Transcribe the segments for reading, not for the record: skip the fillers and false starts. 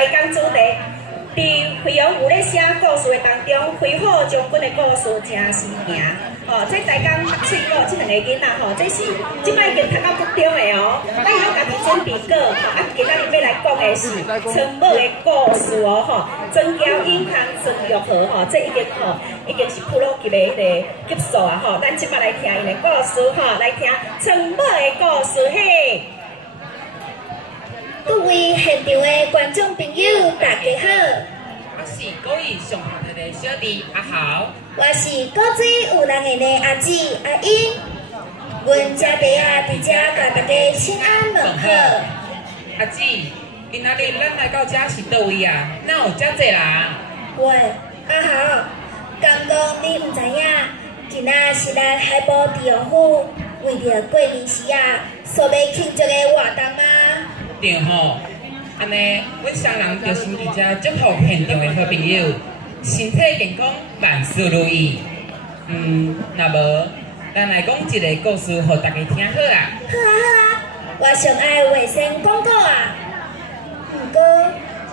大江主题。伫飞扬有咧写故事的当中，飞虎将军的故事真是行。哦，这大江读册哦，这两个囡仔吼，这是即摆已经读到高中的哦。咱有家己准备过，吼，今仔日要来讲的是陈某的故事哦，吼，曾娇英堂曾玉和吼，这已经是普罗级的迄个级数啊，吼，咱即摆来听伊的故事吼，来听陈某的故事嘿。各位现场的观众朋友，大家好！我是高一上学的小弟阿豪，我是古水有人缘的阿姊阿英。阮家弟啊，伫遮甲大家请安问好。阿姊，今仔日咱来到遮是倒位啊？哪有遮济人？喂，阿豪，刚讲你毋知影，今仔是咱海埔地方府为着过年时啊，所要庆祝的活动吗？对吼，安尼，阮双人就先伫遮祝福现场的好朋友，身体健康，万事如意。若无，咱来讲一个故事，互大家听好啊。好啊好啊，我上爱话先讲过啊。毋过，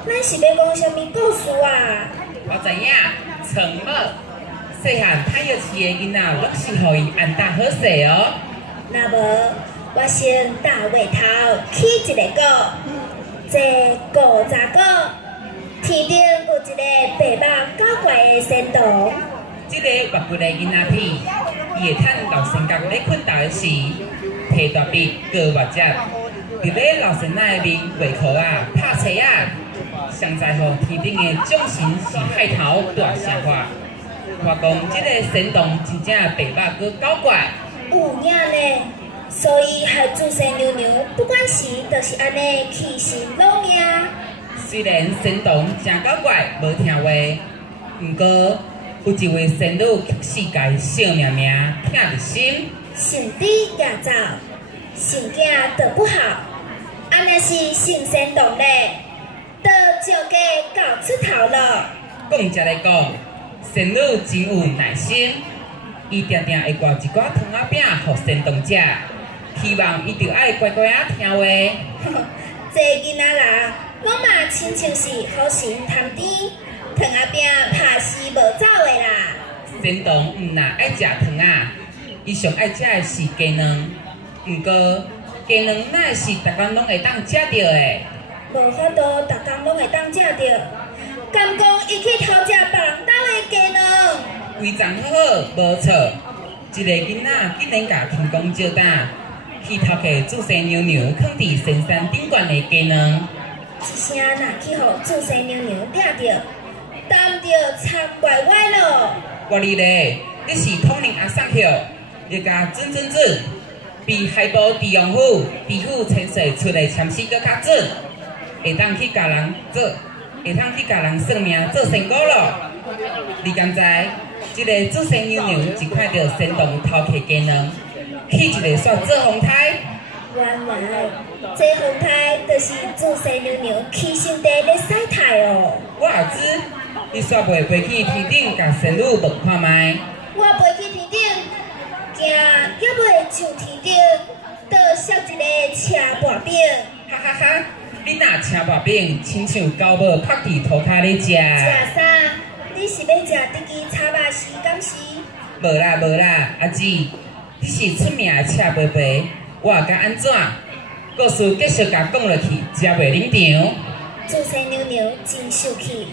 咱是要讲啥物故事啊？我知影，陈某细汉太幼稚的囡仔，拢是互伊安搭好势哦。若无，我先大月头起一个鼓，这鼓咋鼓？天顶有一个白目搞怪的仙童。这个活泼的囡仔片，伊会趁老仙公咧困觉的时，摕大笔割目折，伫咧老仙仔的面围裤啊、拍车啊，上在乎天顶的众神是海头大声话。我讲这个仙童真正白目佮搞怪。有影呢，所以害祖先娘娘不管时就是安尼起心动念。虽然仙童真搞怪，无听话，不过有一位仙女世界小命命疼入心。性子也早，性格倒不好，安尼是性仙童咧，都就给搞出头了。讲则来讲，仙女真有耐心。伊定定会挂一寡糖仔饼互仙童食，希望伊就爱乖乖仔听话。这囡仔人，我嘛亲像是好心贪甜，糖仔饼拍死无走的啦。仙童毋若爱食糖仔，伊上爱食的是鸡卵。毋过鸡卵哪会是逐工拢会当食到的？无法度逐工拢会当食到，敢讲伊去偷食别人家的鸡卵？规丛好好，无错。一个囡仔竟然甲天公照胆，去偷摕祖先娘娘放伫仙山顶悬的鸡卵。一声若去互祖先娘娘抓着，担着惨怪歪咯。我哩咧，你是通灵阿送去，你甲准，比海埔地方府地府千岁出的签诗搁较准，会当去甲人算命做仙姑咯。你敢知？这个祖先娘娘一看到仙童偷摕鸡卵，起一个煞做风台。原来这风台就是祖先娘娘起身地咧晒太哦。我也知，你煞袂飞去天顶，甲仙女问看卖。我飞去天顶，惊也袂上天顶，倒烧一个车薄饼。哈哈哈！你若车薄饼，亲像狗母趴伫涂骹咧食。食啥？你是要食这支炒肉丝敢是？无啦，阿姊，你是出名的车伯伯，我甲安怎？故事继续甲讲落去，才袂冷场。祖先娘娘真受气，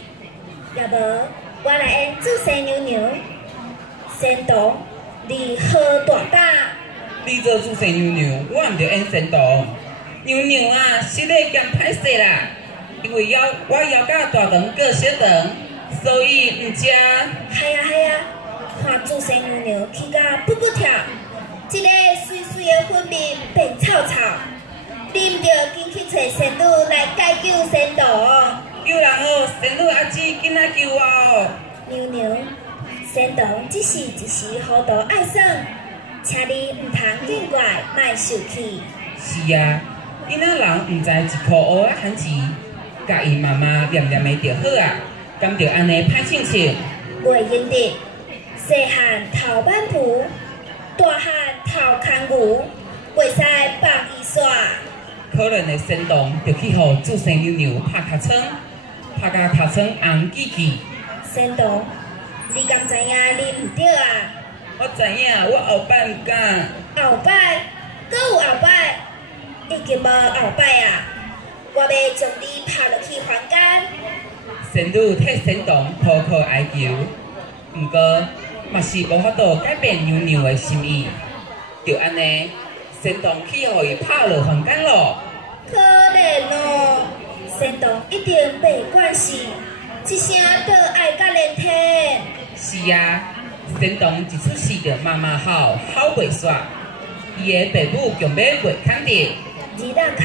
要无我来演祖先娘娘。仙童，你好大胆！你做祖先娘娘，我毋着演仙童。娘娘啊，实在嫌歹势啦，因为我腰甲大长过小长，所以毋食。系啊，看祖先娘娘去甲噗噗跳，一个水水的粉面变臭臭，你毋着紧去找仙女来解救仙童。救人哦，仙女阿姊，紧来救我哦！娘娘，仙童只是一时糊涂爱耍，请你毋通见怪，莫受气。是啊，囡仔人毋知一箍蚵仔番钱，甲伊妈妈念的就好啊，敢着安尼歹庆庆？袂用得，细汉头板布，大汉头空牛，袂使放伊煞。可怜的仙童就去互祖先娘娘拍尻川，拍甲头床红记记。仙童，你敢知影你唔对啊？我知影，我后摆唔敢。后摆，搁有后摆，已经无后摆啊！我要将你拍落去凡间。仙女替仙童苦苦哀求，毋过嘛是无法度改变娘娘的心意。就安尼，仙童去互伊拍落凡间咯。可怜哦，仙童一定袂管事，一声都爱甲连天。是啊，仙童一出世就妈妈好，好袂煞。伊的爸母强要袂肯定，日仔哭，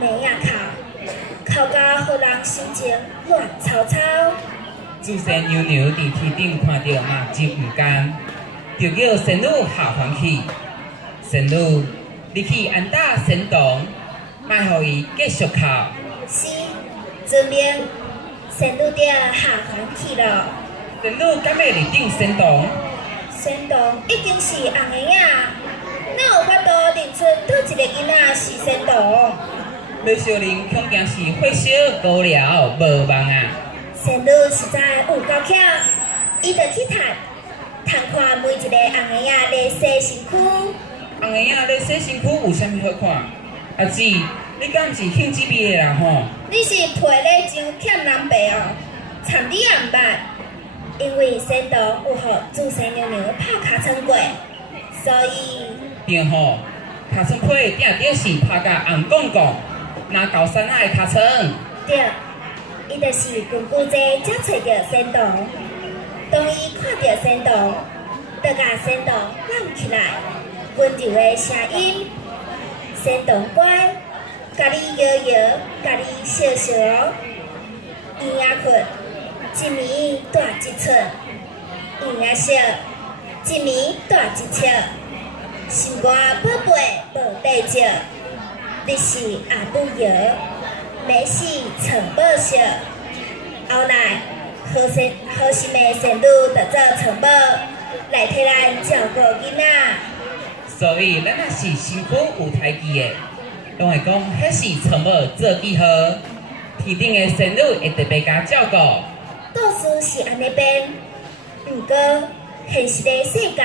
暝仔哭，哭到互人心情乱糟糟。祝仙娘娘伫天顶看到嘛真毋甘，就叫仙女下凡去。仙女，你去安搭仙童，莫互伊继续哭。是，遵命。仙女着下凡去了。仙女敢要入顶仙童？仙童已经是红个仔，哪有法度认出倒一个囡仔是仙童？李小玲恐惊是火烧高粱无望啊！仙女实在有够巧，伊着去探看每一个红个仔咧洗身躯。红个仔咧洗身躯有啥物好看？阿姊，你敢毋是兴这味的啦吼？你是皮咧上欠人白哦，惨你也毋捌。因为仙童有互祖先娘娘拍尻川过，所以对吼，尻川皮定定是拍甲红光光，若高山仔的尻川。对，伊就是根据这才找着仙童。当伊看到仙童，就甲仙童揽起来，温柔的声音：仙童乖，甲你摇摇，甲你笑笑哦。伊也困。一暝大一寸，伊也笑；一暝大一笑，心肝宝贝无地少。你是阿母摇，你是陈宝笑。后来好心的仙女就做陈宝，来替咱照顾囡仔。所以咱若是身躯有胎记的，拢会讲迄是陈某做记号，天顶的仙女会特别加照顾。故事是安尼编，毋过现实的世界，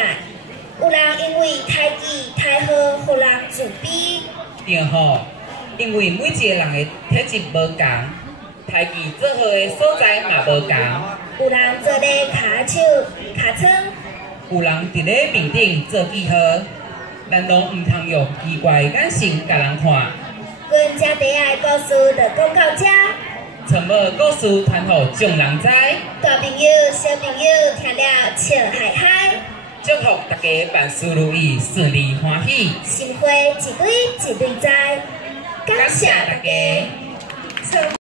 有人因为胎记太好，互人自卑。对吼，因为每一个人的体质无同，胎记做好的所在嘛无同。有人做咧骹手、骹床，有人伫咧面顶做记号，咱拢毋通用奇怪的眼神甲人看。阮遮底下的故事就讲到遮。陈某故事传互众人知，大朋友、小朋友听了笑嗨嗨，祝福大家万事如意、顺利欢喜，心花一蕊一蕊栽，感谢大家。